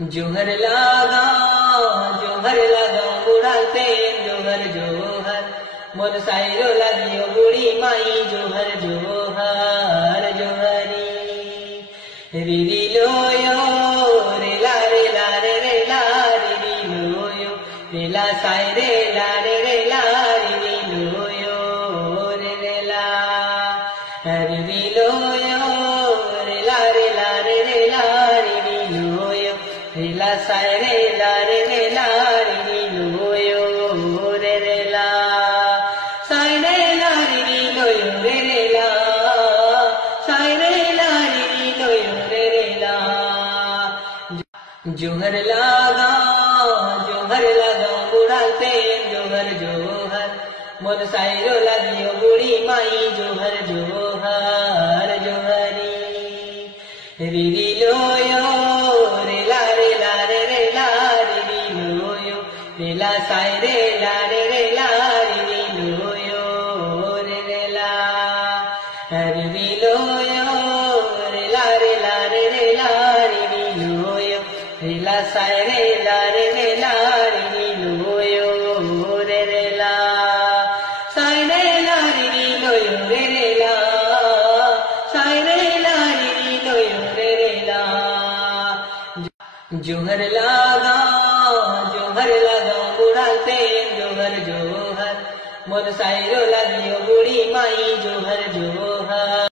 जोहर लागा बुढ़ाते जोहर जोहर मोर साइरो लगियो बुढ़ी माई जोहर जोहर जोहरी रिरी लोयो रेला रेला रे रेला रिरी लोयो रेला साई रेला रे रेला रिरी लोयो रे रेला रिरी लोयो रेला रेला रे रेला रिरी लोयो रेला साई रेला रे रेला रिरी लोयो रे रेला साई रेला रिरी लोयो रे रेला साई रेला रिरी लोयो रे रेला जोहर लागा बुढ़ाते जोहर जोहर मोर साइरो लगियो बुढ़ी माई जोहर जोहर जोहरी रिरी लोयो रेला रेला रे रेला रिरी लोयो रेला साई रेला रे रेला रिरी लोयो रे रेला रिरी लोयो रेला रेला रे रेला रिरी लोयो रेला साई रेला रे रेला रिरी लोयो रे रेला साई रेला रिरी लोयो रे रेला साई रेला रिरी लोयो रे रेला जोहर लागा बुढ़ाते जोहर जोहर मोर साइरो लगियो बुढ़ी माई जोहर जोहर।